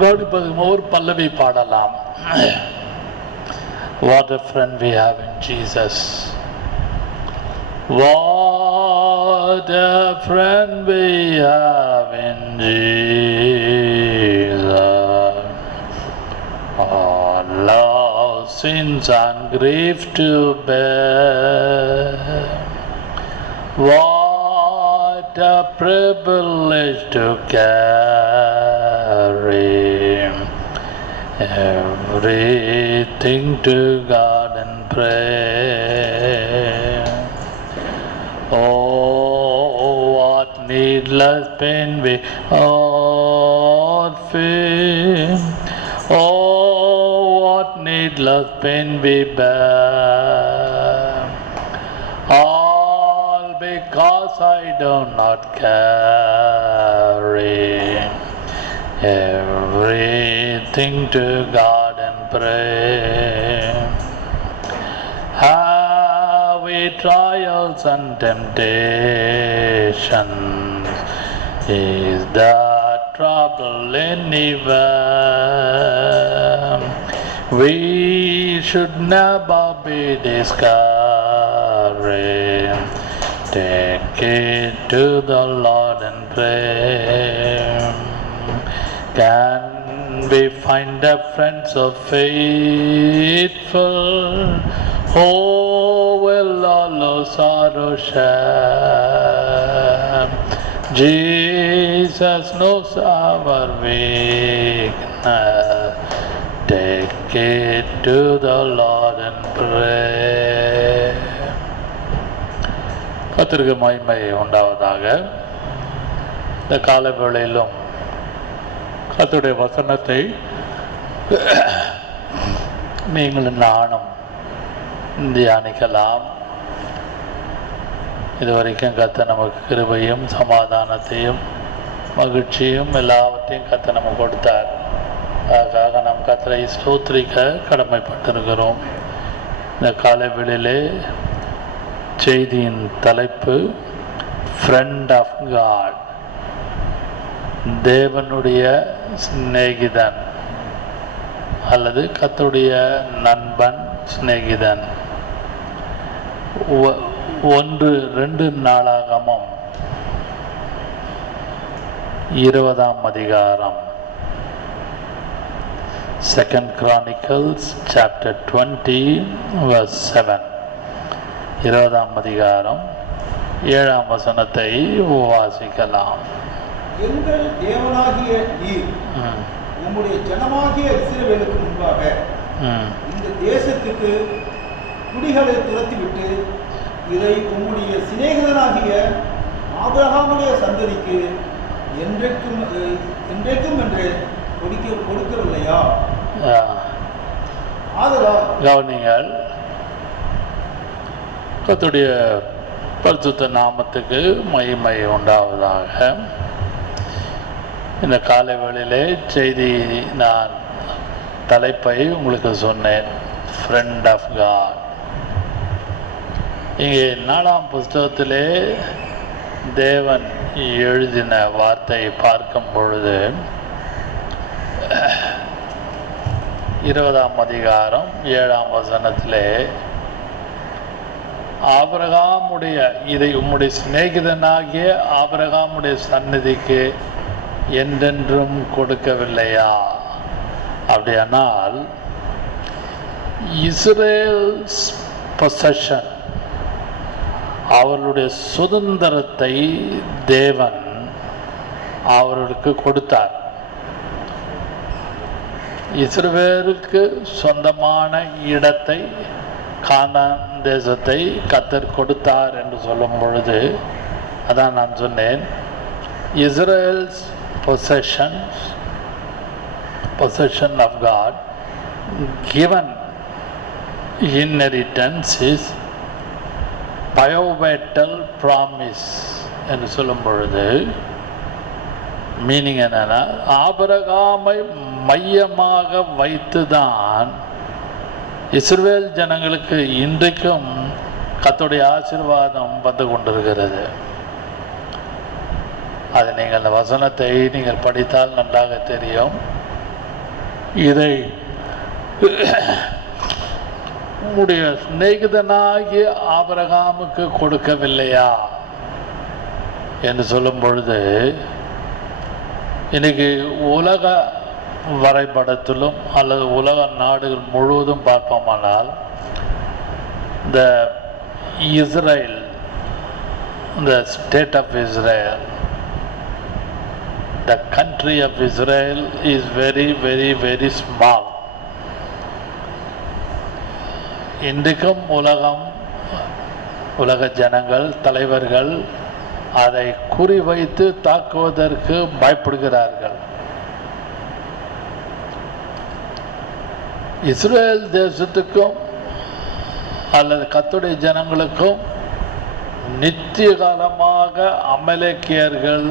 கவனிப்பது ஒரு பல்லவி பாடலாம். What a friend we have in Jesus. What a friend we have in Jesus. All love, sins and grief to bear. What a privilege to carry everything to God in prayer. Oh, what needless pain we all feel. Oh, what needless pain we bear. All because I do not carry everything to God in prayer. Have we trials and temptations? Is there trouble anywhere? We should never be discouraged. Take it to the Lord in prayer. Can we find a friend so faithful, who will all our sorrow share? Jesus knows our weakness. Take it to the Lord in prayer. கர்த்தருக்கு மகிமை உண்டாவதாக. இந்த கால வேளையிலும் கர்த்தருடைய வசனத்தை நீங்கள் நானும் தியானிக்கலாம். இதுவரைக்கும் கர்த்தர் நமக்கு கிருபையும் சமாதானத்தையும் மகிழ்ச்சியும் எல்லாவற்றையும் கர்த்தர் நமக்கு கொடுத்தார். அதுக்காக நாம் கர்த்தரை ஸ்தோத்திரிக்க கடமைப்பட்டிருக்கிறோம். இந்த காலை வேளையிலே செய்தியின் தலைப்பு ஃப்ரெண்ட் ஆஃப் காட், தேவனுடைய சிநேகிதன் அல்லது கர்த்தருடைய நண்பன், சிநேகிதன். 1-2 நாளாகமம் 20ஆம் அதிகாரம், 2 Chronicles chapter 20 verse 7. 20ஆம் அதிகாரம் 7ஆம் வசனத்தை வாசிக்கலாம். எங்கள் தேவனாகிய நீர் உம்முடைய ஜனமாகிய இஸ்ரவேலுக்கு முன்பாக இந்த தேசத்துக்கு குடிகளை துரத்திவிட்டு இதை உம்முடைய சிநேகிதனாகிய ஆபிரகாமுடைய சந்ததிக்கு என்றைக்கும் என்று கொடுக்கவில்லையா? ஆதலால் கவனிங்கள். கர்த்தருடைய பரிசுத்த நாமத்துக்கு மகிமை உண்டாவதாக. இந்த காலை வேளையிலே செய்தி நான் தலைப்பை உங்களுக்கு சொன்னேன், ஃப்ரெண்ட் ஆஃப் காட். இங்கே 4ஆம் புஸ்தகத்திலே தேவன் எழுதின வார்த்தையை பார்க்கும் பொழுது 20ஆம் அதிகாரம் 7ஆம் வசனத்திலே ஆபிரகாமுடைய, இதை உம்முடைய சிநேகிதனாகிய ஆபிரகாமுடைய சந்நிதிக்கு என்றென்றும் கொடுக்கவில்லையா? அப்படியானால் இஸ்ரேல்ஸ் பொசஷன், அவர்களுடைய சுதந்திரத்தை தேவன் அவர்களுக்கு கொடுத்தார். இஸ்ரவேலுக்கு சொந்தமான இடத்தை, கானான் தேசத்தை கர்த்தர் கொடுத்தார் என்று சொல்லும் பொழுது, அதான் நான் சொன்னேன், Israel's possession of God, given inheritance is pivotal promise என்று சொல்லும் பொழுது மீனிங் என்னன்னா, ஆபிரகாமை மையமாக வைத்துதான் இஸ்ரவேல் ஜனங்களுக்கு இன்றைக்கும் கர்த்தருடைய ஆசீர்வாதம் வந்து கொண்டிருக்கிறது. அது நீங்கள் அந்த வசனத்தை நீங்கள் படித்தால் நன்றாக தெரியும். இதை உம்முடைய சிநேகிதனாகிய ஆபிரகாமுக்கு கொடுக்கவில்லையா என்று சொல்லும் பொழுது, இன்னைக்கு உலக வரைபடத்திலும் அல்லது உலக நாடுகள் முழுவதும் பார்ப்போமானால், இந்த இஸ்ரேல், இந்த state of Israel, the country of Israel is very, very, very small. இன்றைக்கும் உலக ஜனங்கள், தலைவர்கள் அதை குறிவைத்து தாக்குவதற்கு பயப்படுகிறார்கள். இஸ்ரேல் தேசத்துக்கும் அல்லது கர்த்தருடைய ஜனங்களுக்கும் நித்திய காலமாக அமலேக்கியர்கள்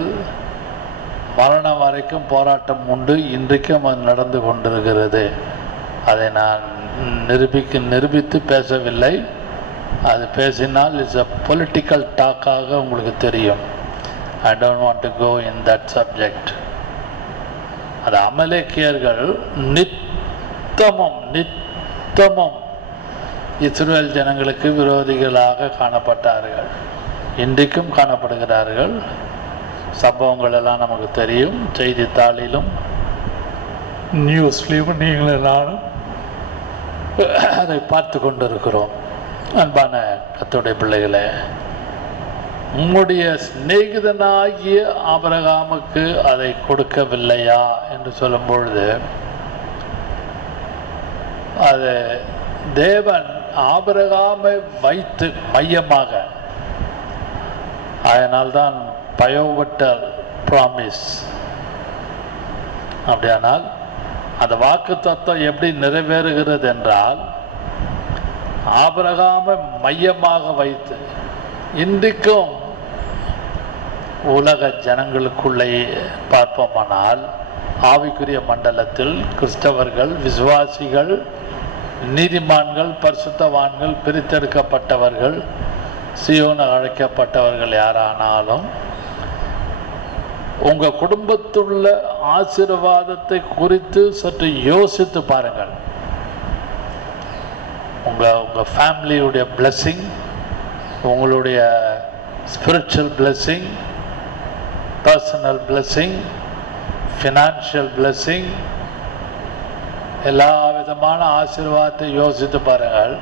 மரணம் வரைக்கும் போராட்டம் உண்டு. இன்றைக்கும் அது நடந்து கொண்டிருக்கிறது. அதை நான் நிரூபித்து பேசவில்லை. அது பேசினால் இட்ஸ் அ பொலிட்டிக்கல் டாக்காக உங்களுக்கு தெரியும். I don't want to go in that subject. அது அமலேக்கியர்கள் நித்தமும் இஸ்ரேல் ஜனங்களுக்கு விரோதிகளாக காணப்பட்டார்கள். இன்றைக்கும் காணப்படுகிறார்கள். சம்பவங்கள் எல்லாம் நமக்கு தெரியும். செய்தித்தாளிலும் நியூஸ்லையும் நீங்களும் நானும் அதை பார்த்து கொண்டிருக்கிறோம். அன்பான கர்த்தருடைய பிள்ளைகளே, உம்முடைய சிநேகிதனாகிய ஆபிரகாமுக்கு அதை கொடுக்கவில்லையா என்று சொல்லும் பொழுது, அது தேவன் ஆபிரகாமை வைத்து மையமாக, அதனால்தான் பயோவட்டல் ப்ராமிஸ். அப்படியானால் அந்த வாக்கு தத்துவம் எப்படி நிறைவேறுகிறது என்றால், ஆபிரகாமை மையமாக வைத்து இன்றைக்கும் உலக ஜனங்களுக்குள்ளே பார்ப்போமானால், ஆவிக்குரிய மண்டலத்தில் கிறிஸ்தவர்கள், விசுவாசிகள், நீதிமான்கள், பரிசுத்தவான்கள், பிரித்தெடுக்கப்பட்டவர்கள், சியோன் அழைக்கப்பட்டவர்கள் யாரானாலும், உங்கள் குடும்பத்துள்ள ஆசீர்வாதத்தை குறித்து சற்று யோசித்து பாருங்கள். உங்கள் ஃபேமிலியுடைய பிளெஸ்ஸிங், உங்களுடைய spiritual blessing, personal blessing, financial blessing, எல்லா விதமான ஆசீர்வாதத்தை யோசித்து பாருங்கள்.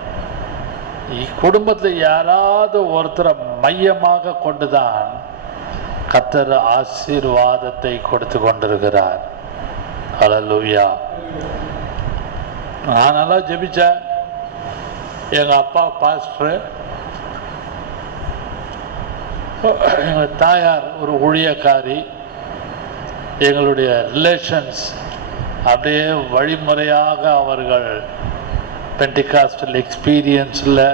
குடும்பத்தில் யாராவது ஒருத்தரை மையமாக கொண்டுதான் கர்த்தர் ஆசீர்வாதத்தை கொடுத்து கொண்டிருக்கிறார். ஹல்லேலூயா. நான் நல்லா ஜெபிச்சேன். எங்கள் அப்பா பாஸ்டர், எங்கள் தாயார் ஒரு ஊழியக்காரி, எங்களுடைய ரிலேஷன்ஸ் அப்படியே வழிமுறையாக அவர்கள் பென்டிகாஸ்டல் எக்ஸ்பீரியன்ஸில்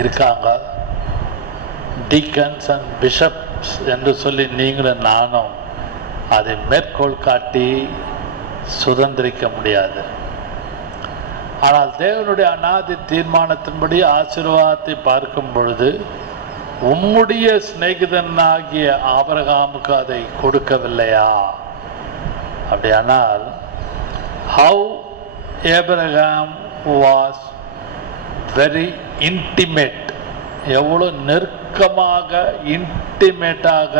இருக்காங்க. டீக்கன்ஸ் அண்ட் பிஷப்ஸ் என்று சொல்லி நீங்களும் நானும் அதை மேற்கோள் காட்டி சுதந்திரிக்க முடியாது. ஆனால் தேவனுடைய அநாதி தீர்மானத்தின்படி ஆசீர்வாதத்தை பார்க்கும் பொழுது, உம்முடைய சிநேகிதனாகிய ஆபிரகாமுக்கு அதை கொடுக்கவில்லையா? அப்படியானால் how Abraham was very intimate, எவ்வளோ நெருக்கமாக இன்டிமேட்டாக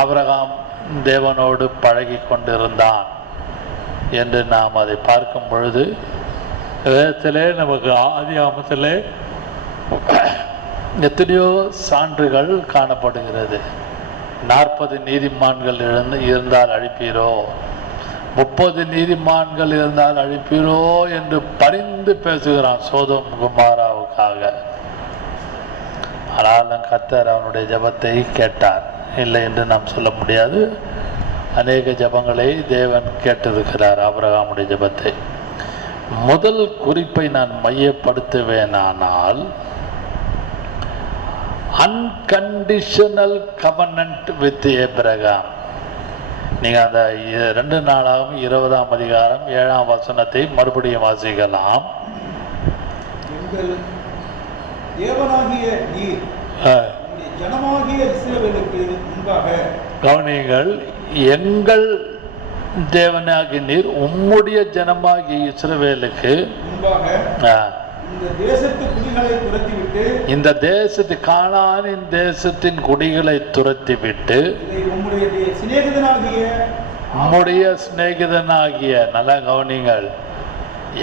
ஆபிரகாம் தேவனோடு பழகி கொண்டிருந்தான் என்று நாம் அதை பார்க்கும் பொழுது, வேதத்திலே நமக்கு ஆதியாகமத்திலே எத்தனையோ சான்றுகள் காணப்படுகிறது. 40 நீதிமான்கள் இருந்தால் அழிப்பீரோ, 30 நீதிமான்கள் இருந்தால் அழிப்பீரோ என்று பரிந்து பேசுகிறான் சோதோம் குமாராவுக்காக. ஆனாலும் கர்த்தர் அவனுடைய ஜெபத்தை கேட்டார். இல்லை என்று நாம் சொல்ல முடியாது. அநேக ஜெபங்களை தேவன் கேட்டிருக்கிறார், ஆபிரகாமுடைய ஜெபத்தை. முதல் குறிப்பை நான் மையப்படுத்துவேனானால், அன்கண்டிஷனல் கவர்னன்ட் வித் ஏப்ரகாம். நீங்கள் அந்த 2 நாளாகவும் 20ஆம் அதிகாரம் 7ஆம் வசனத்தை மறுபடியும் வாசிக்கலாம். தேவனாகிய நீர் உம்முடைய ஜனமாகிய இஸ்ரவேலுக்கு முன்பாக கவனியுங்கள், எங்கள் தேவனாகி நீர் உம்முடைய ஜனமாகிய இஸ்ரவேலுக்கு முன்பாக இந்த தேசத்து குடிகளை துரத்திவிட்டு, இந்த தேசத்து கானானின் தேசத்தின் குடிகளை துரத்திவிட்டு, உம்முடைய சிநேகிதனாகிய, நல்லா கவனிங்கள்,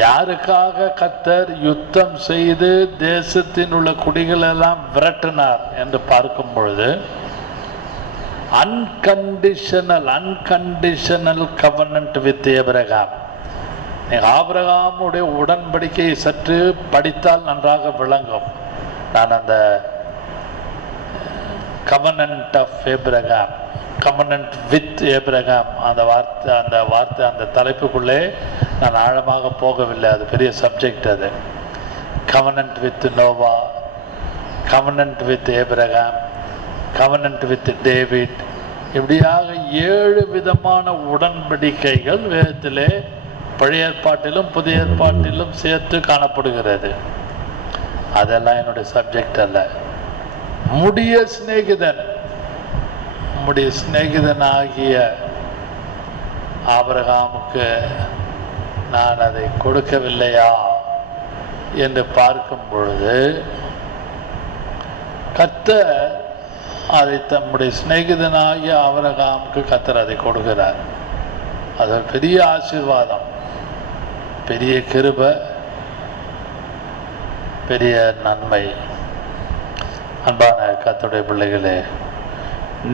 யாருக்காக கர்த்தர் யுத்தம் செய்து தேசத்தின் உள்ள குடிகள் எல்லாம் விரட்டினார் என்று பார்க்கும் பொழுது அன்கண்டிஷனல் கவர்னன்ட் வித் ஆபிரகாம். ஆபிரகாமுடைய உடன்படிக்கையை சற்று படித்தால் நன்றாக விளங்கும். நான் அந்த covenant of Abraham, covenant with Abraham அந்த வார்த்தை அந்த தலைப்புக்குள்ளே நான் ஆழமாக போகவில்லை. அது பெரிய சப்ஜெக்ட். அது covenant with Noah, covenant with Abraham, covenant with David, இப்படியாக 7 விதமான உடன்படிக்கைகள் வேதத்திலே பழைய ஏற்பாட்டிலும் புதிய ஏற்பாட்டிலும் சேர்த்து காணப்படுகிறது. அதெல்லாம் என்னுடைய சப்ஜெக்ட் அல்ல. உம்முடைய சிநேகிதனாகிய ஆபிரகாமுக்கு நான் அதை கொடுக்கவில்லையா என்று பார்க்கும் பொழுது கர்த்தர் அதை தம்முடைய சிநேகிதனாகிய ஆபிரகாமுக்கு கர்த்தர் அதை கொடுக்கிறார். அது ஒரு பெரிய ஆசீர்வாதம், பெரிய கிருபை, பெரிய நன்மை. அன்பான கர்த்தருடைய பிள்ளைகளே,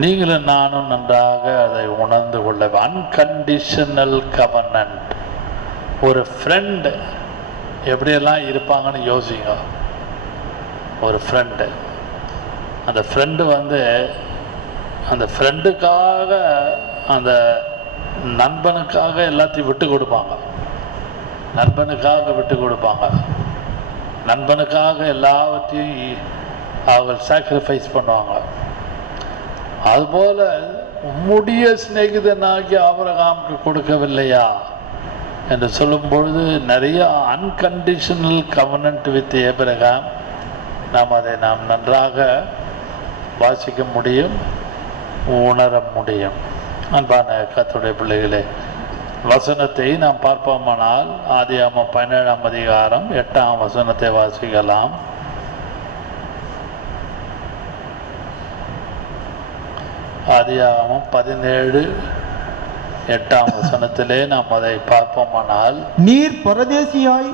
நீங்களும் நானும் நன்றாக அதை உணர்ந்து கொள்ள. அன்கண்டிஷனல் கவர்னன்ட். ஒரு ஃப்ரெண்டு எப்படியெல்லாம் இருப்பாங்கன்னு யோசிங்க. ஒரு ஃப்ரெண்டு, அந்த ஃப்ரெண்டு அந்த ஃப்ரெண்டுக்காக, அந்த நண்பனுக்காக எல்லாத்தையும் விட்டு கொடுப்பாங்க. நண்பனுக்காக எல்லாவற்றையும் அவர்கள் சாக்ரிஃபைஸ் பண்ணுவாங்க. அதுபோல உம்முடைய சிநேகிதனாகி ஆபிரகாமுக்கு கொடுக்கவில்லையா என்று சொல்லும் பொழுது நிறைய அன்கண்டிஷனல் கவர்னன்ட் வித் ஆபிரகாம் நாம் நன்றாக வாசிக்க முடியும், உணர முடியும். அன்பான கர்த்தருடைய பிள்ளைகளே, வசனத்தை நாம் பார்ப்போமானால் ஆதியாகமம் 17ஆம் அதிகாரம் 8ஆம் வசனத்தை வாசிக்கலாம். ஆதியாகமம் 17:8ஆம் வசனத்திலே நாம் அதை பார்ப்போமானால், நீர் பரதேசியாய்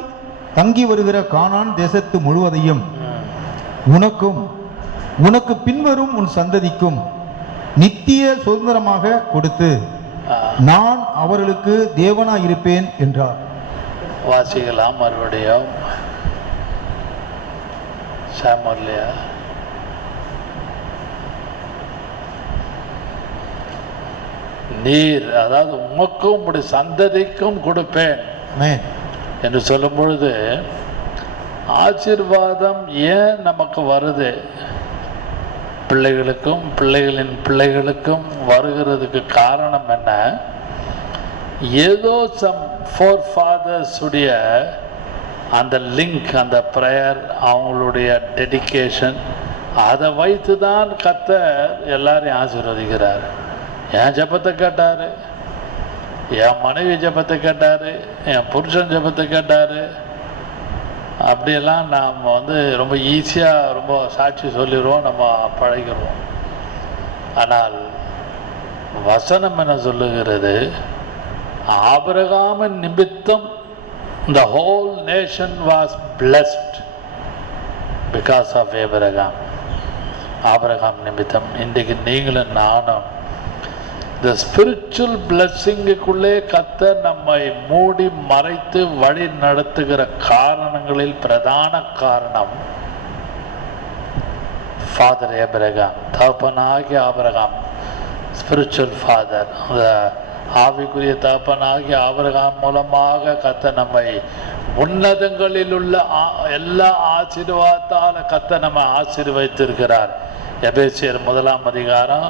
தங்கி வருகிற கானான் தேசத்து முழுவதையும் உனக்கும் உனக்கு பின்வரும் உன் சந்ததிக்கும் நித்திய சுதந்திரமாக கொடுத்து நான் அவர்களுக்கு தேவனாய் இருப்பேன் என்றார். வாசிக்கலாம் மறுபடியும். சாமுவேலியா நீர், அதாவது உமக்கும் உடைய சந்ததிக்கும் கொடுப்பேன் என்று சொல்லும் பொழுது ஆசீர்வாதம் ஏன் நமக்கு வருது? பிள்ளைகளுக்கும் பிள்ளைகளின் பிள்ளைகளுக்கும் வருகிறதுக்கு காரணம் என்ன? ஏதோ சம் ஃபோர் ஃபாதர்ஸ் உடைய அந்த லிங்க், அந்த ப்ரேயர், அவங்களுடைய டெடிகேஷன், அதை வைத்து தான் கர்த்தர் எல்லாரையும் ஆசீர்வதிக்கிறார். என் ஜெபத்தை கேட்டார், என் மனைவி ஜெபத்தை கேட்டார், என் புருஷன் ஜெபத்தை கேட்டார். அப்படியெல்லாம் நாம் ரொம்ப ஈஸியாக ரொம்ப சாட்சி சொல்லிடுவோம், நம்ம பழகிறோம். ஆனால் வசனம் என்ன சொல்லுகிறது? ஆபிரகாமின் நிமித்தம் the whole nation was blessed because of Abraham நிமித்தம். இன்றைக்கு நீங்களும் நானும் இந்த ஸ்பிரிச்சுவல் பிளஸ்ஸிங்குக்குள்ளே கர்த்தர் நம்மை மூடி மறைத்து வழி நடத்துகிற காரணங்களில் பிரதான காரணம் ஃபாதர் ஆபிரகாம், தகப்பனாகிய ஆபிரகாம், ஸ்பிரிச்சுவல் ஃபாதர், அந்த ஆவிக்குரிய தகப்பனாகிய ஆபிரகாம் மூலமாக கர்த்தர் நம்மை உன்னதங்களில் உள்ள எல்லா ஆசீர்வாதத்தால கர்த்தர் நம்மை ஆசீர்வதித்திருக்கிறார். எபேசியர் 1ஆம் அதிகாரம்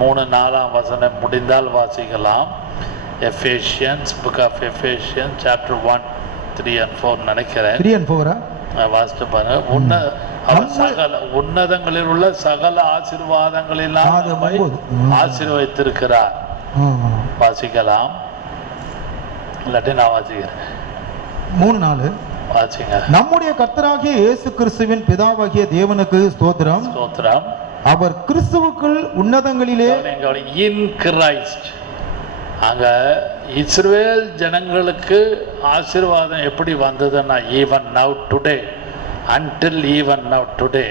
3-4ஆம் வசனம் முடிந்தால் வாசிக்கலாம். Ephesians, book of Ephesians chapter 1, 3 and 4 நினைக்கிறேன். 3 and 4 வாசித்து பாருங்க. அவர் சகல உன்னதங்களில் உள்ள சகல ஆசீர்வாதங்களெல்லாம் நம்மை ஆசீர்வதித்திருக்கிறார். வாசிக்கலாம், இல்லாட்டி நான் வாசிக்கிறேன். 3:4 வாசிங்க. நம்முடைய கர்த்தராகிய இயேசு கிறிஸ்துவின் பிதாவாகிய தேவனுக்கு ஸ்தோத்திரம். ஸ்தோத்திரம். அவர் கிறிஸ்துவுக்குள் உன்னதங்களிலே இன் கிரைஸ்ட். அங்க இஸ்ரவேல் ஜனங்களுக்கு ஆசீர்வாதம் எப்படி வந்ததுன்னா, even now today, until even now today,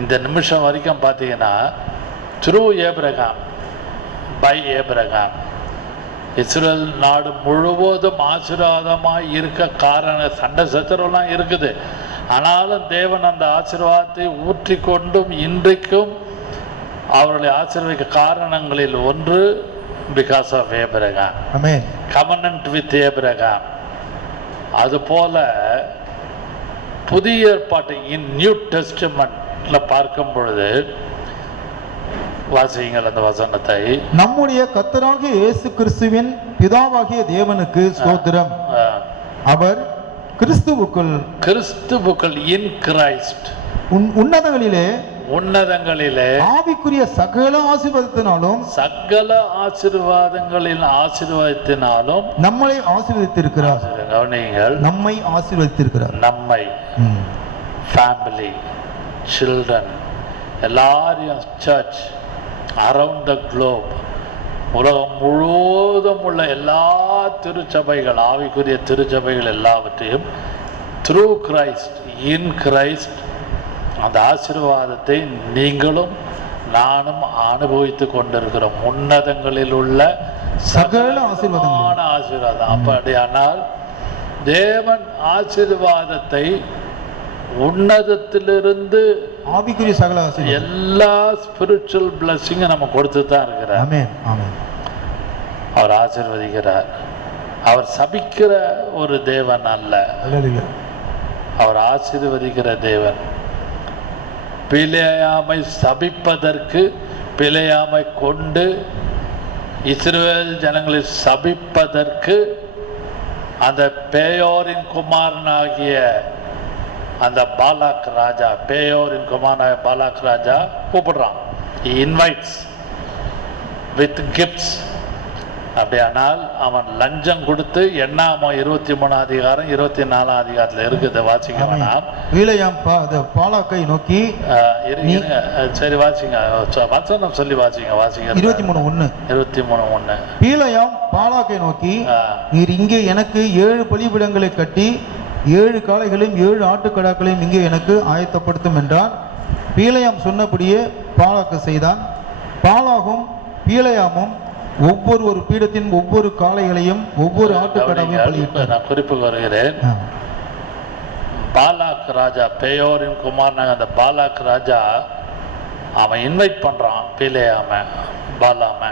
இந்த நிமிஷம் வரைக்கும் பார்த்தீங்கன்னா, through Abraham, by Abraham, Israel நாடு முழுவதும் ஆசீர்வாதமாக இருக்க காரணம், சண்டை சச்சரவுலாம் இருக்குது. ஆனாலும் தேவன் அந்த ஆசீர்வாதத்தை ஊற்றி கொண்டும் இன்றைக்கும் அவர்களை ஆசீர்வதிக்க காரணங்களில் ஒன்று because of Abraham, covenant with Abraham. அதுபோல புதிய ஏற்பாட்டு இன் நியூ டெஸ்டமெண்ட்ல பார்க்கும் பொழுது, வாசியுங்கள் அந்த வசனத்தை. நம்முடைய கர்த்தராகிய இயேசு கிறிஸ்துவின் பிதாவாகிய தேவனுக்கு ஸ்தோத்திரம். அவர் கிறிஸ்துவுக்குள் இன் கிரைஸ்ட் உன்னதங்களிலே ஆவிக்குரிய சகல ஆசீர்வாதத்தினாலும் நம்மை ஆசீர்வதித்திருக்கிறார். நம்மை ஆசீர்வதித்திருக்கிறார். நம்மை, ஃபேமிலி, சில்ட்ரன், எல்லாரையும், சர்ச் அரவுண்ட் த குளோப், உலகம் முழுவதும் உள்ள எல்லா திருச்சபைகள், ஆவிக்குரிய திருச்சபைகள் எல்லாவற்றையும் த்ரூ கிரைஸ்ட், இன் கிரைஸ்ட், அந்த ஆசீர்வாதத்தை நீங்களும் நானும் அனுபவித்துக் கொண்டிருக்கிறோம். உன்னதங்களில் உள்ள சகல ஆசீர்வாதம். அப்படியானால் தேவன் ஆசீர்வாதத்தை உன்னதத்திலிருந்து ஆவிக்குரிய சகல எல்லா ஸ்பிரிச்சுவல் பிளஸிங்கும் நம்ம கொடுத்து தான் இருக்கிறார். அவர் ஆசீர்வதிக்கிறார். அவர் சபிக்கிற ஒரு தேவன் அல்ல, அவர் ஆசீர்வதிக்கிற தேவன். பிலேயாமை சபிப்பதற்கு, பிலேயாமை கொண்டு இஸ்ரவேல் ஜனங்களை சபிப்பதற்கு அந்த பேயோரின் குமாரனாகிய அந்த பாலாக் ராஜா, பேயோரின் குமாரனாகிய பாலாக் ராஜா கூப்பிடுறான். he invites with gifts. அப்படியானால் அவன் லஞ்சம் கொடுத்து, எண்ணாமோ 23 அதிகாரம் 24 அதிகாரத்தில் இருக்குது, வாசிங்க. பாலாக்கை நோக்கி, சரி வாசிங்க, வசனம் சொல்லி வாசிங்க. 23:1. பீலையாம் பாலாக்கை நோக்கி, நீர் இங்கே எனக்கு 7 பலிபீடங்களை கட்டி 7 காளைகளையும் 7 ஆட்டுக்கடாக்களையும் இங்கே எனக்கு ஆயத்தப்படுத்தும் என்றார். பீலையாம் சொன்னபடியே பாலாக்கு செய்தான். பாலாகும் பீலையாமும் ஒவ்வொரு பீடத்தின் ஒவ்வொரு காளைகளையும் ஒவ்வொரு ஆட்டுக்கடாவையும் பலியிட்டார். நான் குறிப்புக்கு வருகிறேன். பாலாக் ராஜா, பேயோரின் குமாரனாக அந்த பாலாக் ராஜா, அவன் இன்வைட் பண்றான் பிலேயாம, பாலாம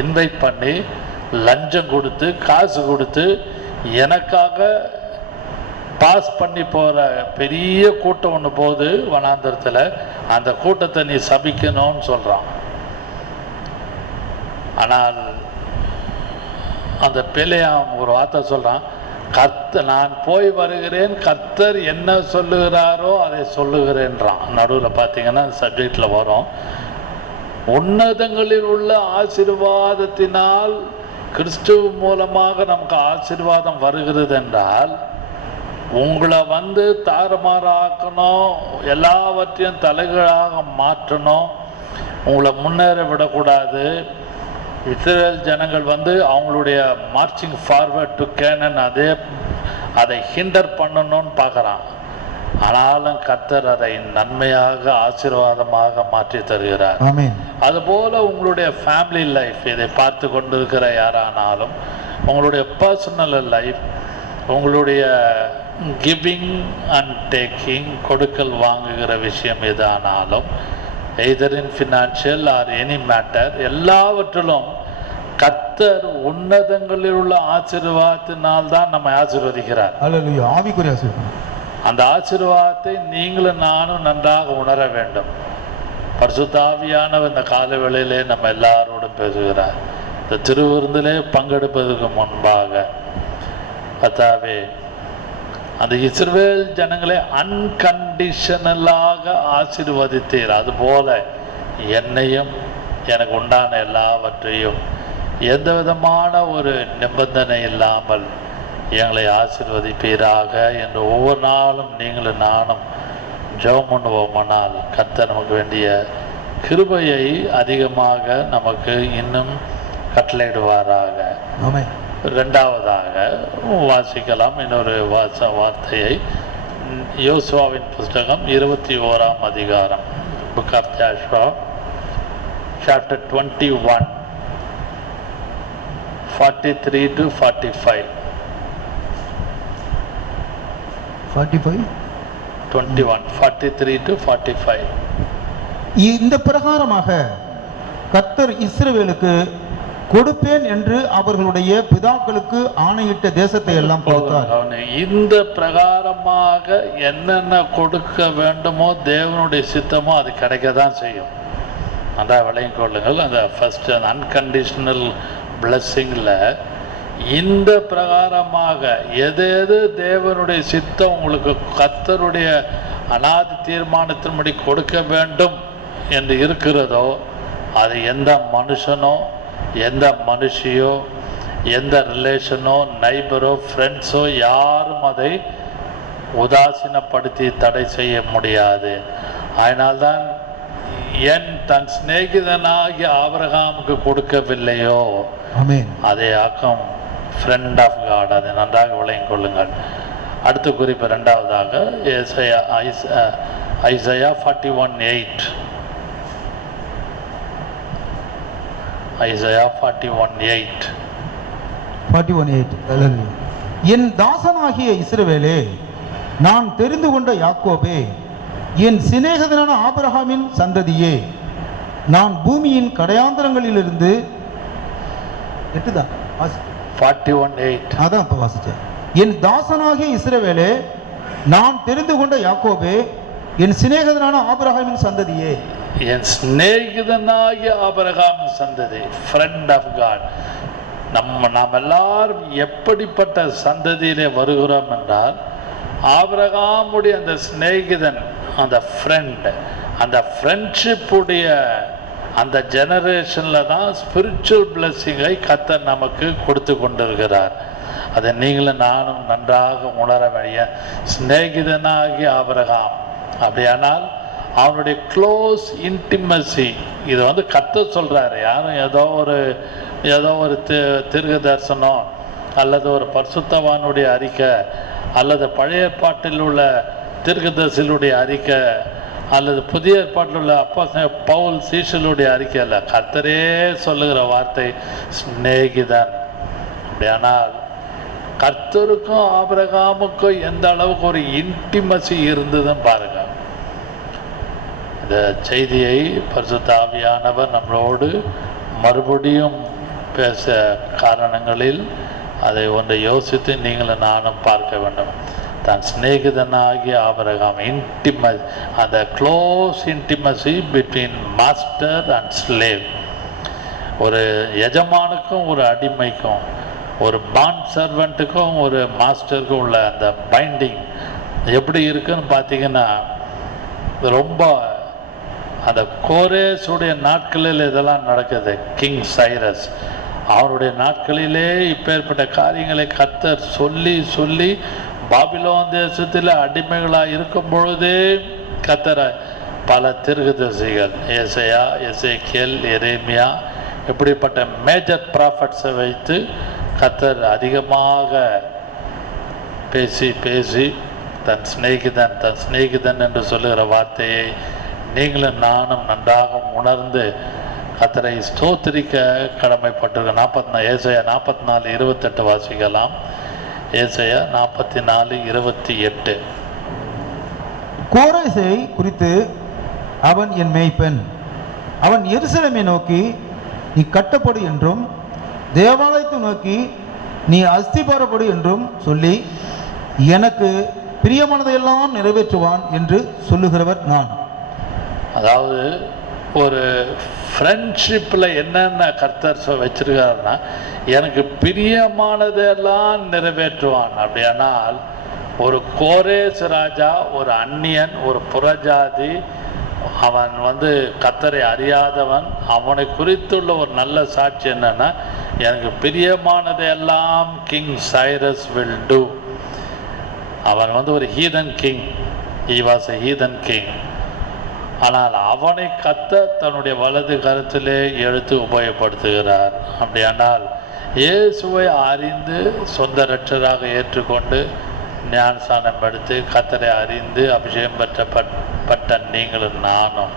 இன்வைட் பண்ணி லஞ்சம் கொடுத்து, காசு கொடுத்து, எனக்காக பாஸ் பண்ணி போற பெரிய கூட்டம் ஒன்று போகுது வனாந்தரத்தில், அந்த கூட்டத்தை நீ சபிக்கணும்னு சொல்றான். ஆனால் அந்த பிலேயாம் ஒரு வார்த்தை சொல்றான், நான் போய் வருகிறேன், கர்த்தர் என்ன சொல்லுகிறாரோ அதை சொல்லுகிறேன்றான். நடுவில் பார்த்தீங்கன்னா சப்ஜெக்டில் வரும், உன்னதங்களில் உள்ள ஆசீர்வாதத்தினால் கிறிஸ்துவ மூலமாக நமக்கு ஆசீர்வாதம் வருகிறது என்றால், உங்களை தாறுமாறாக்கணும், எல்லாவற்றையும் தலைகளாக மாற்றணும், உங்களை முன்னேற விடக்கூடாது. இஸ்ரேல் ஜனங்கள் அவங்களுடைய மார்ச்சிங் ஃபார்வர்ட் டு கேனன் அதை ஹிண்டர் பண்ணணும்னு பார்க்குறான். ஆனாலும் கர்த்தர் அதை நன்மையாக, ஆசீர்வாதமாக மாற்றி தருகிறார். அதுபோல உங்களுடைய ஃபேமிலி லைஃப், இதை பார்த்து கொண்டிருக்கிற யாரானாலும், உங்களுடைய பர்சனல் லைஃப், உங்களுடைய கிவிங் அண்ட் டேக்கிங், கொடுக்கல் வாங்குகிற விஷயம் எதானாலும், either in financial or any matter, எல்லாவற்றிலும் கர்த்தர் உன்னதங்களில் உள்ள ஆசீர்வாதத்தினால் தான் நம்மை ஆசீர்வதிக்கிறார். ஆவிக்குரிய ஆசீர்வாதம். அந்த ஆசீர்வாதத்தை நீங்களும் நானும் நன்றாக உணர வேண்டும். பரிசுத்த ஆவியானவர் இந்த கால வேளையிலே நம்ம எல்லாரோடும் பேசுகிறார். இந்த திருவிருந்திலே பங்கெடுப்பதற்கு முன்பாக, கர்த்தாவே அந்த இஸ்ரவேல் ஜனங்களை அன்கண்டிஷனலாக ஆசீர்வதித்தீர். அதுபோல என்னையும் எனக்கு உண்டான எல்லாவற்றையும் எந்த விதமான ஒரு நிபந்தனை இல்லாமல் எங்களை ஆசீர்வதிப்பீராக என்று ஒவ்வொரு நாளும் நீங்களும் நானும் ஜெபம் பண்ணுவோமானால் கர்த்தர் நமக்கு வேண்டிய கிருபையை அதிகமாக நமக்கு இன்னும் கட்டளையிடுவாராக. ஆமென். இரண்டாவதாக வாசிக்கலாம் இன்னொரு வார்த்தையை. யோசுவாவின் புஸ்தகம் 21ஆம் அதிகாரம், book of Joshua, chapter 21, 43 to 45. 45 21 43 to 45. இந்த பிரகாரமாக கர்த்தர் இஸ்ரவேலுக்கு கொடுப்பேன் என்று அவர்களுடைய பிதாக்களுக்கு ஆணையிட்ட தேசத்தை எல்லாம் கொடுத்தார். இந்த பிரகாரமாக என்னென்ன கொடுக்க வேண்டுமோ தேவனுடைய சித்தமோ அது கிடைக்க தான் செய்யும். அந்த விளையும் கொள்ளுங்கள். அந்த ஃபர்ஸ்ட் அன்கண்டிஷனல் பிளஸ்ஸிங்கில் இந்த பிரகாரமாக எது எது தேவனுடைய சித்தம் உங்களுக்கு கர்த்தருடைய அநாதி தீர்மானத்தின்படி கொடுக்க வேண்டும் என்று இருக்கிறதோ அது எந்த மனுஷனோ எந்த மனுஷியோ எந்த ரிலேஷனோ நைபரோ ஃப்ரெண்ட்ஸோ யாரும் அதை உதாசீனப்படுத்தி தடை செய்ய முடியாது. அதனால்தான் தன் சிநேகிதனாகிய ஆபிரகாமுக்கு கொடுக்கவில்லையோ அதே ஆக்கம் ஃப்ரெண்ட் ஆஃப் காட். அதை நன்றாக விளங்கிக் கொள்ளுங்கள். அடுத்த குறிப்பு இரண்டாவதாக ஐசையா 41:8. ஐசையா 41:8. என் தாசனாகிய இஸ்ரவேலே, நான் தெரிந்து கொண்ட யாக்கோபே, என் சிநேகிதனான ஆபிரகாமின் சந்ததியே, நான் பூமியின் கடையாந்தரங்களிலிருந்து 41:8 அதான் இப்ப வாசிச்சேன். என் தாசனாகிய இஸ்ரவேலே, நான் தெரிந்து கொண்ட யாக்கோபே, என் சிநேகிதனான ஆபிரகாமின் சந்ததியே. என் சிநேகிதனாகிய ஆபிரகாமின் சந்ததி, ஃப்ரெண்ட் ஆஃப் காட். நாம் எல்லாரும் எப்படிப்பட்ட சந்ததியிலே வருகிறோம் என்றால், ஆபிரகாமுடைய அந்த சிநேகிதன், அந்த ஃப்ரெண்ட், அந்த ஃப்ரெண்ட்ஷிப்புடைய அந்த ஜெனரேஷனில் தான் ஸ்பிரிச்சுவல் பிளஸ்ஸிங்கை கர்த்தர் நமக்கு கொடுத்து கொண்டிருக்கிறார். அதை நீங்களும் நானும் நன்றாக உணர வேண்டிய சிநேகிதனாகிய ஆபிரகாம். அப்படியானால் அவனுடைய க்ளோஸ் இன்டிமசி, இது கர்த்தர் சொல்கிறாரு. யாரும் ஏதோ ஒரு தீர்க்க தரிசனம் அல்லது ஒரு பரிசுத்தவானுடைய அறிக்கை அல்லது பழைய ஏற்பாட்டில் உள்ள தீர்க்கதரிசிகளுடைய அறிக்கை அல்லது புதிய ஏற்பாட்டில் உள்ள அப்பா பவுல் சீஷலுடைய அறிக்கை அல்ல, கர்த்தரே சொல்லுகிற வார்த்தை சிநேகிதன். அப்படியானால் கர்த்தருக்கும் ஆபிரகாமுக்கும் எந்த அளவுக்கு ஒரு இன்டிமசி இருந்ததுன்னு பாருங்க. இந்த செய்தியை பரிசுத்த ஆவியானவர் நம்மளோடு மறுபடியும் பேச காரணங்களில் அதை ஒன்றை யோசித்து நீங்களும் நானும் பார்க்க வேண்டும். தான் சிநேகிதனாகிய ஆபிரகாம், இன்டிமசி, அந்த close intimacy between master and slave. ஒரு எஜமானுக்கும் ஒரு அடிமைக்கும், ஒரு பாண்ட் சர்வெண்ட்டுக்கும் ஒரு மாஸ்டருக்கும் உள்ள அந்த பைண்டிங் எப்படி இருக்குன்னு பார்த்தீங்கன்னா, ரொம்ப அந்த கோரேஸுடைய நாட்களில் இதெல்லாம் நடக்குது. கிங் சைரஸ் அவருடைய நாட்களிலே இப்பேற்பட்ட காரியங்களை கர்த்தர் சொல்லி சொல்லி பாபிலோன் தேசத்தில் அடிமைகளாக இருக்கும் பொழுதே கர்த்தர் பல தீர்க்கதரிசிகள், ஏசாயா, எசேக்கியேல், எரேமியா, இப்படிப்பட்ட மேஜர் ப்ராஃபட்ஸை வைத்து கர்த்தர் அதிகமாக பேசி பேசி தன் சிநேகிதன் என்று சொல்லுகிற வார்த்தையை நீங்களும் நானும் நன்றாக உணர்ந்து கர்த்தரை ஸ்தோத்திரிக்க கடமைப்பட்டிருக்க. ஏசாயா 44:28 வாசிக்கலாம். ஏசாயா 44:28. கோரேசை குறித்து, அவன் என் மேய்ப்பன், அவன் எருசலேமை நோக்கி நீ கட்டப்படு என்றும் தேவாலயத்தை நோக்கி நீ அஸ்திபாரப்படு என்றும் சொல்லி எனக்கு பிரியமானதையெல்லாம் நிறைவேற்றுவான் என்று சொல்லுகிறவர் நான். அதாவது ஒரு ஃப்ரெண்ட்ஷிப்பில் என்னென்ன கர்த்தர் வச்சிருக்காருன்னா, எனக்கு பிரியமானதெல்லாம் நிறைவேற்றுவான். அப்படியானால் ஒரு கோரேஸ் ராஜா, ஒரு அந்நியன், ஒரு புறஜாதி, அவன் கர்த்தரை அறியாதவன். அவனை குறித்துள்ள ஒரு நல்ல சாட்சி என்னன்னா, எனக்கு பிரியமானதை எல்லாம் கிங் சைரஸ் வில் டூ. அவன் ஒரு heathen king, he was a heathen king. ஆனால் அவனை கர்த்தர் தன்னுடைய வலது கருத்திலே எடுத்து உபயோகப்படுத்துகிறார். அப்படியானால் இயேசுவை அறிந்து சொந்த இரட்சகராக ஏற்றுக்கொண்டு ஞானஸ்நானம் எடுத்து கர்த்தரை அறிந்து அபிஷேகம் பெற்ற நீங்களும் நானும்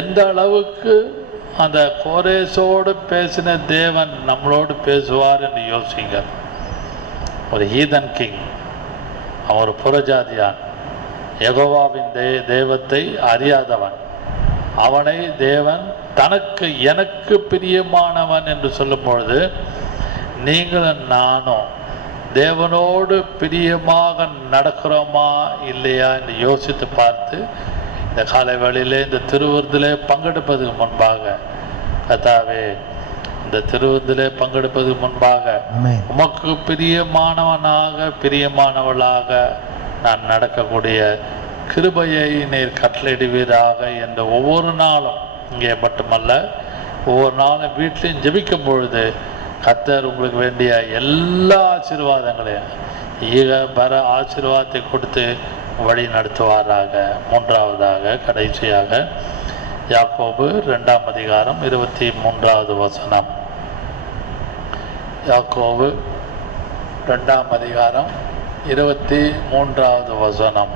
எந்த அளவுக்கு அந்த கோரேசோடு பேசின தேவன் நம்மளோடு பேசுவார் என்று யோசிங்க. ஒரு ஹீதன் கிங், அவன் ஒரு புறஜாதியான், யெகோவாவின் தெய்வத்தை அறியாதவன். அவனை தேவன் தனக்கு எனக்கு பிரியமானவன் என்று சொல்லும் பொழுது நீங்களும் நானும் தேவனோடு பிரியமாக நடக்கிறோமா இல்லையா என்று யோசித்து பார்த்து இந்த காலை வேளையிலே இந்த திருவிருந்திலே பங்கெடுப்பதற்கு முன்பாக, கர்த்தாவே இந்த திருவிருந்திலே பங்கெடுப்பதற்கு முன்பாக உமக்கு பிரியமானவனாக பிரியமானவளாக நான் நடக்கக்கூடிய கிருபையை நீர் கட்டளையிடுவீராக என்ற ஒவ்வொரு நாளும், இங்கே மட்டுமல்ல ஒவ்வொரு நாளும் வீட்டிலையும் ஜெபிக்கும் பொழுது கர்த்தர் உங்களுக்கு வேண்டிய எல்லா ஆசீர்வாதங்களையும் ஈக பர ஆசீர்வாதத்தை கொடுத்து வழி நடத்துவாராக. மூன்றாவதாக கடைசியாக யாக்கோபு 2ஆம் அதிகாரம் 23வது வசனம். யாக்கோபு 2ஆம் அதிகாரம் 23வது வசனம்.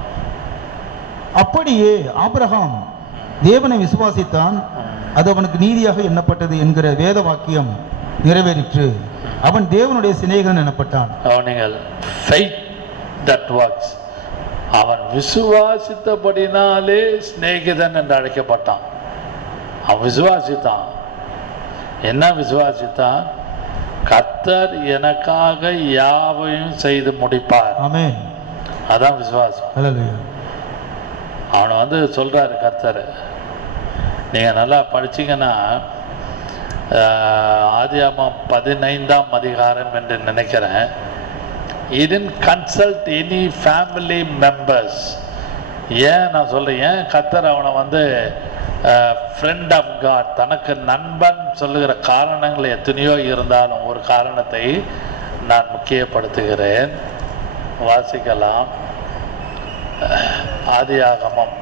அப்படியே ஆபிரகாம் தேவனை விசுவாசித்தான், அது அவனுக்கு நீதியாக எண்ணப்பட்டது என்கிற வேத வாக்கியம் நிறைவேறிற்று. அவன் தேவனுடைய சிநேகிதன் எனப்பட்டான். அவன் விசுவாசித்தபடினாலே சிநேகிதன் என்று அழைக்கப்பட்டான். அவன் விசுவாசித்தான். என்ன விசுவாசித்தான்? கர்த்தர் எனக்காக யாவையும் செய்து முடிப்பார். ஆமென். அதான் விசுவாசம். ஹல்லேலூயா. அவனை சொல்றாரு கர்த்தர். நீங்க நல்லா படிச்சீங்கன்னா ஆதியாகமம் 15ஆம் அதிகாரம் என்று நினைக்கிறேன். He didn't consult any family members. ஏன் நான் சொல்றேன், ஏன் கர்த்தர் அவனை ஃப்ரெண்ட் ஆஃப் காட், தனக்கு நண்பன் சொல்லுகிற காரணங்கள் எத்தனையோ இருந்தாலும் ஒரு காரணத்தை நான் முக்கியப்படுத்துகிறேன். வாசிக்கலாம். ஆதியாகமம்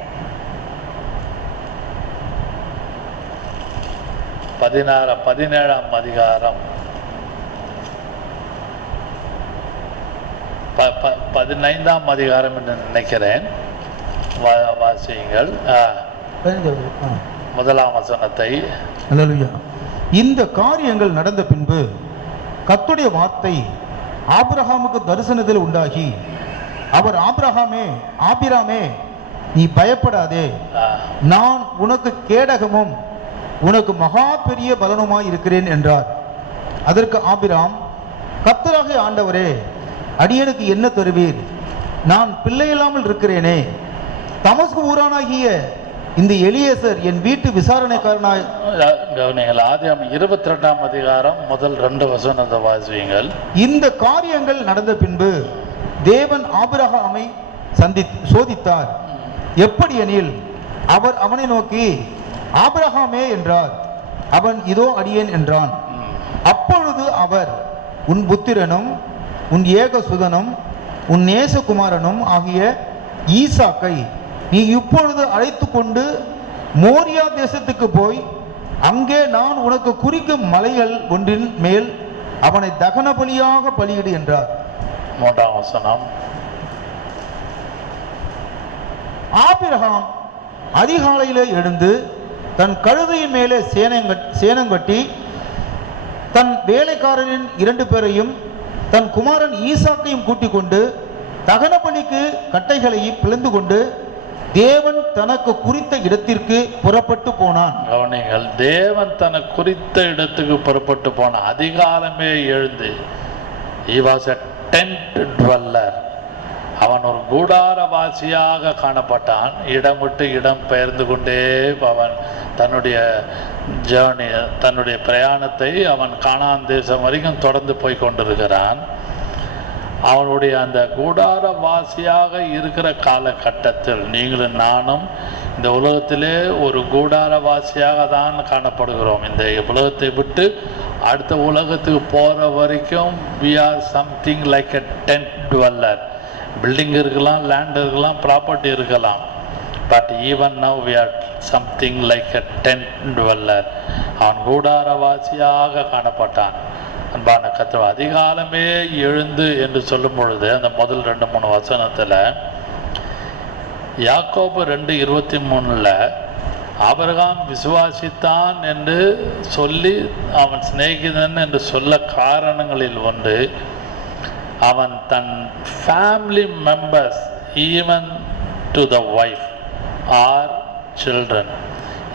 17ஆம் அதிகாரம் 15ஆம் அதிகாரம் என்று நினைக்கிறேன். வாசியுங்கள் முதலாம் வசனத்தை. ஹல்லேலூயா. இந்த காரியங்கள் நடந்த பின்பு கர்த்தருடைய வார்த்தை ஆபிரகாமுக்கு தரிசனத்தில் உண்டாகி, அவர் ஆபிராமே நீ பயப்படாதே, நான் உனக்கு கேடகமும் உனக்கு மகா பெரிய பலனுமாய் இருக்கிறேன் என்றார். அதற்கு ஆபிராம், கர்த்தராகிய ஆண்டவரே, அடியனுக்கு என்ன தருவீர்? நான் பிள்ளை இல்லாமல் இருக்கிறேனே. தமஸ்கு ஊரானாகிய இந்த எலியேசர் என் வீட்டு விசாரணைக்காரனாய். ஆதியாகமம் 22ஆம் அதிகாரம் முதல் 2 வசனத்தை வாசியுங்கள். இந்த காரியங்கள் நடந்த பின்பு தேவன் ஆபிரகாமை சோதித்தார். எப்படி எனில், அவர் அவனை நோக்கி ஆபிரகாமே என்றார். அவன் இதோ அடியேன் என்றான். அப்பொழுது அவர், உன் புத்திரனும் உன் ஏகசுதனும் உன் நேசகுமாரனும் ஆகிய ஈசாக்கை நீ இப்பொழுது அழைத்து கொண்டு மோரியா தேசத்துக்கு போய் அங்கே நான் உனக்கு குறிக்கும் மலைகள் ஒன்றின் மேல் அவனை தகன பலியாக பலியிடு என்றார். 3ஆம் வசனம். ஆபிரகாம் அதிகாலையிலே எழுந்து தன் கழுதையின் மேலே சேனங்கட்டி தன் வேலைக்காரரின் 2 பேரையும் தன் குமாரன் ஈசாக்கையும் கூட்டிக் கொண்டு தகன பலிக்கு கட்டைகளையும் பிளந்து கொண்டு தேவன் தனக்கு குறித்த இடத்திற்கு புறப்பட்டு போனான். கவனிங்கள், தேவன் தனக்கு குறித்த இடத்துக்கு புறப்பட்டு போனான். அதிகாலமே எழுந்து, he was a tent dweller. அவன் ஒரு கூடாரவாசியாக காணப்பட்டான். இடம் விட்டு இடம் பெயர்ந்து கொண்டே அவன் தன்னுடைய ஜேர்னி, தன்னுடைய பிரயாணத்தை அவன் கானான் தேசம் வரைக்கும் தொடர்ந்து போய் கொண்டிருக்கிறான். அவனுடைய அந்த கூடார வாசியாக இருக்கிற காலகட்டத்தில் நீங்களும் நானும் இந்த உலகத்திலே ஒரு கூடார வாசியாக தான் காணப்படுகிறோம். இந்த உலகத்தை விட்டு அடுத்த உலகத்துக்கு போகிற வரைக்கும் we are something like a tent dweller. Building இருக்கலாம், லேண்ட் இருக்கலாம், ப்ராப்பர்ட்டி இருக்கலாம். But even now we are something like a tent dweller. அவன் கூடாரவாசியாக காணப்பட்டான். அன்பான கர்த்தர், அதிகாலமே எழுந்து என்று சொல்லும் பொழுது அந்த முதல் 2-3 வசனத்தில் யாக்கோபு 2:23 ஆபிரகாம் விசுவாசித்தான் என்று சொல்லி அவன் சிநேகிதன் என்று சொல்ல காரணங்களில் ஒன்று, அவன் தன் family members even to the wife or children,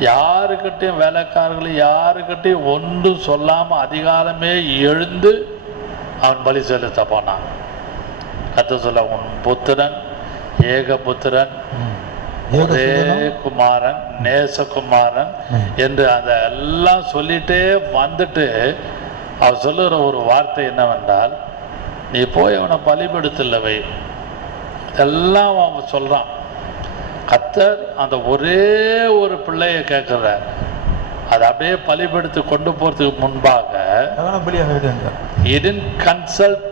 யாருக்கிட்டையும் வேலைக்காரர்கள் யாருக்கிட்டையும் ஒன்று சொல்லாமல் அதிகாலமே எழுந்து அவன் பலி செலுத்த போனான். கர்த்தர் சொல்ல, உன் புத்திரன் ஏகபுத்திரன், ஒரே குமாரன், நேசகுமாரன் என்று அதை எல்லாம் சொல்லிட்டே வந்துட்டு அவர் சொல்லுகிற ஒரு வார்த்தை என்னவென்றால், நீ போய் அவனை பலிபடுத்தலவை. இதெல்லாம் அவன் சொல்கிறான். கர்த்தர் அந்த ஒரே ஒரு பிள்ளையை கேட்குறார். அதை அப்படியே பலிபடுத்தி கொண்டு போகிறதுக்கு முன்பாக he didn't consult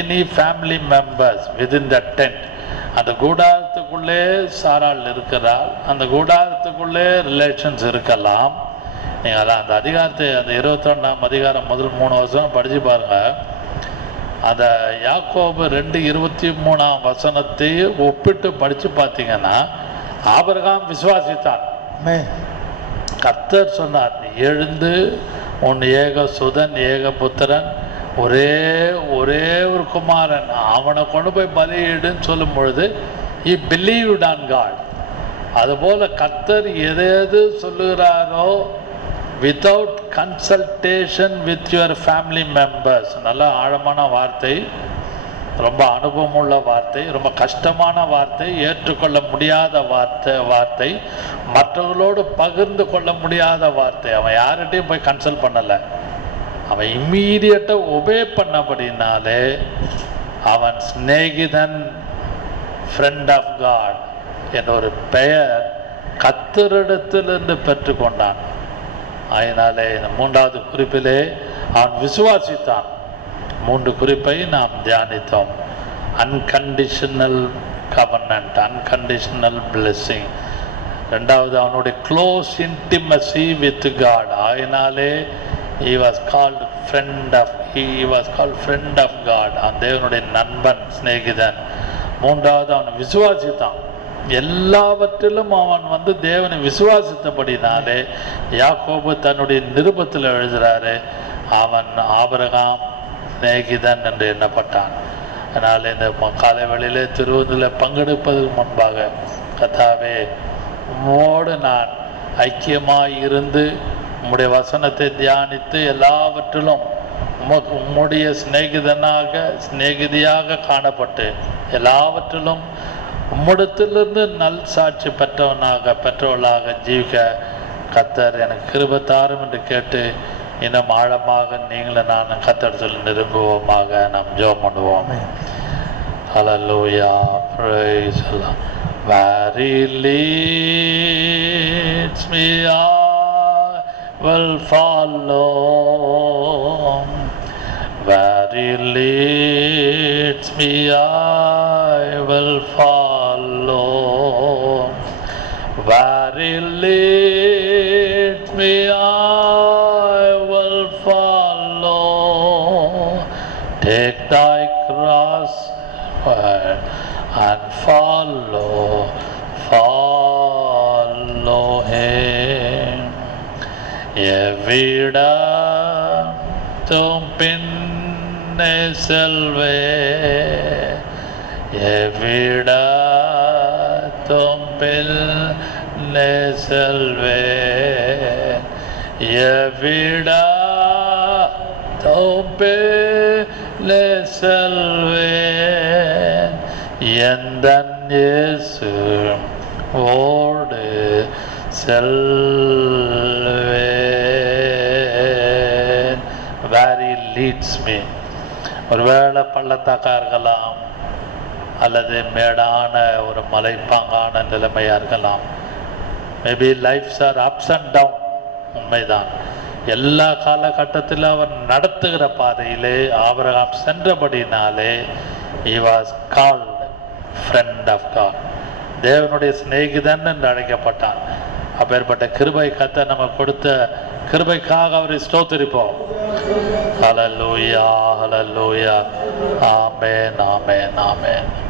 any family members within the tent. அந்த கூடாரத்துக்குள்ளே சாராள் இருக்கிறாள், அந்த கூடாரத்துக்குள்ளே ரிலேஷன்ஸ் இருக்கலாம். நீங்கள் அதான் அந்த அதிகாரத்தை அந்த 22ஆம் அதிகாரம் முதல் 3 வருஷம் படித்து பாருங்கள். அந்த யாக்கோபு 2:23 வசனத்தை ஒப்பிட்டு படித்து பார்த்தீங்கன்னா, ஆபிரகாம் விசுவாசித்தான். கர்த்தர் சொன்னார், நீ எழுந்து உன் ஏக சுதன் ஏகபுத்திரன் ஒரே ஒரு குமாரன் அவனை கொண்டு போய் பலியிடுன்னு சொல்லும் பொழுது he believed on God. அதுபோல் கர்த்தர் எது சொல்லுகிறாரோ without consultation with your family members. நல்ல ஆழமான வார்த்தை, ரொம்ப அனுபவமுள்ள வார்த்தை, ரொம்ப கஷ்டமான வார்த்தை, ஏற்றுக்கொள்ள முடியாத வார்த்தை, மற்றவர்களோடு பகிர்ந்து கொள்ள முடியாத வார்த்தை. அவன் யார்கிட்டையும் போய் கன்சல்ட் பண்ணலை, அவன் இம்மீடியட்டாக ஒபே பண்ணபடினாலே அவன் சிநேகிதன், ஃப்ரெண்ட் ஆஃப் காட் என்ற ஒரு பெயர் கர்த்தரிடத்திலிருந்து பெற்றுக்கொண்டான். அதனாலே இந்த 3வது குறிப்பிலே அவன் விசுவாசித்தான். 3 குறிப்பை நாம் தியானித்தோம். Unconditional covenant, unconditional blessing. 2வது அவனுடைய க்ளோஸ் இன்டிமசி வித் காட். அதனாலே he was called friend of God. அவன் தேவனுடைய நண்பன், சிநேகிதன். 3வது அவன் விசுவாசித்தான். எல்லாவற்றிலும் அவன் தேவனை விசுவாசித்தபடினாலே யாக்கோபு தன்னுடைய நிருபத்தில் எழுதுகிறாரு, அவன் ஆபிரகாம் சிநேகிதன் என்று எண்ணப்பட்டான். அதனால் இந்த காலை வேளையிலே திருவிருந்தில் பங்கெடுப்பதற்கு முன்பாக, கர்த்தாவே உம்மோடு நான் ஐக்கியமாய் இருந்து உம்முடைய வசனத்தை தியானித்து எல்லாவற்றிலும் உம்முடைய சிநேகிதியாக காணப்பட்டு எல்லாவற்றிலும் உம்மிடத்திலிருந்து நல் சாட்சி பெற்றவளாக ஜீவிக்க கர்த்தர் எனக்கு கிருபை தாரும் என்று கேட்டு இன்னும் ஆழமாக நீங்களும் நான் கர்த்தரிடத்தில் நெருங்குவோமாக. நாம் ஜெபம் பண்ணுவோம். ஹல்லேலூயா, praise the Lord. Where He leads me I will follow. Where He leads me I will follow. Where He leads me I will follow. Take thy cross and follow Him. எவ்விடத்தும் பின்னே செல்வேன், எவ்விடத்தும் பின்னே செல்வேன், எவ்விடத்தும் பின்னே செல்வேன், எந்தன் இயேசு ஓடு செல்வேன். Where He leads me. ஒருவேளை பள்ளத்தாக்கா இருக்கலாம், அல்லது மேடான ஒரு மலைப்பாங்கான நிலைமையாக இருக்கலாம். Maybe life's are ups and down. உண்மைதான். எல்லா காலகட்டத்திலும் அவர் நடத்துகிற பாதையிலே ஆபிரகாம் சென்றபடினாலே he was called friend of God. தேவனுடைய சிநேகிதன் என்று அழைக்கப்பட்டான். அப்பேற்பட்ட கிருபை கர்த்தர் நமக்கு கொடுத்த கிருபைக்காக அவரை ஸ்தோத்திரிப்போம். ஹல்லேலூயா, ஹல்லேலூயா. ஆமென், ஆமென், ஆமென்.